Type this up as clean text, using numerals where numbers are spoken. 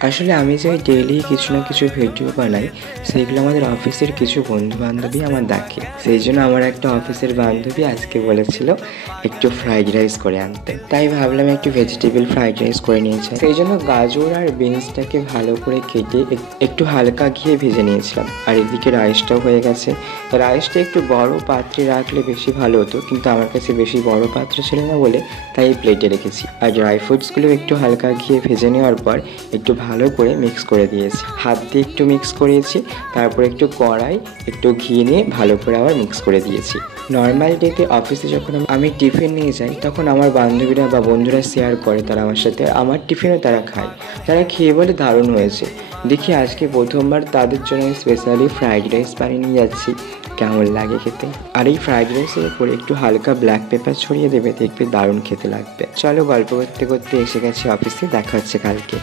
আসলে আমি যে ডেইলি কিছু না কিছু ভিডিও বানাই, সেগুলো আমাদের অফিসের কিছু বন্ধু-বান্ধবী আমার দেখে। সেই জন্য আমার একটা অফিসের বান্ধবী আজকে বলেছিল একটু ফ্রাইড রাইস করে আনতে। তাই ভাবলাম একটু ভেজিটেবল ফ্রাইড রাইস করে নিয়েছি। সেই জন্য গাজর আর বিনসটাকে ভালো করে কেটে একটু হালকা ঘিয়ে ভেজে নিয়েছিলাম। আর এদিকে রাইসটাও হয়ে গেছে। রাইসটা একটু বড় পাত্রে রাখলে বেশি ভালো হতো, কিন্তু আমার কাছে বেশি বড় পাত্র ছিল না বলে তাই প্লেটে রেখেছি। আর ড্রাই ফ্রুটসগুলো একটু হালকা ঘিয়ে ভেজে নেওয়ার পর একটু ভালো করে মিক্স করে দিয়েছি। হাত দিয়ে একটু মিক্স করিয়েছি, তারপর একটু কড়াই একটু ঘি নিয়ে ভালো করে আবার মিক্স করে দিয়েছি। নর্মাল ডেতে অফিসে যখন আমি টিফিন নিয়ে যাই, তখন আমার বান্ধবীরা বা বন্ধুরা শেয়ার করে তারা আমার সাথে, আমার টিফিনও তারা খায়। তারা খেয়ে বলে দারুণ হয়েছে। দেখি আজকে প্রথমবার তাদের জন্য স্পেশালি ফ্রাইড রাইস বানিয়ে নিয়ে যাচ্ছি, কেমন লাগে খেতে। আর এই ফ্রাইড রাইসের উপরে একটু হালকা ব্ল্যাক পেপার ছড়িয়ে দেবে, দেখবে দারুণ খেতে লাগবে। চলো, গল্প করতে করতে এসে গেছি অফিসে, দেখা হচ্ছে কালকে।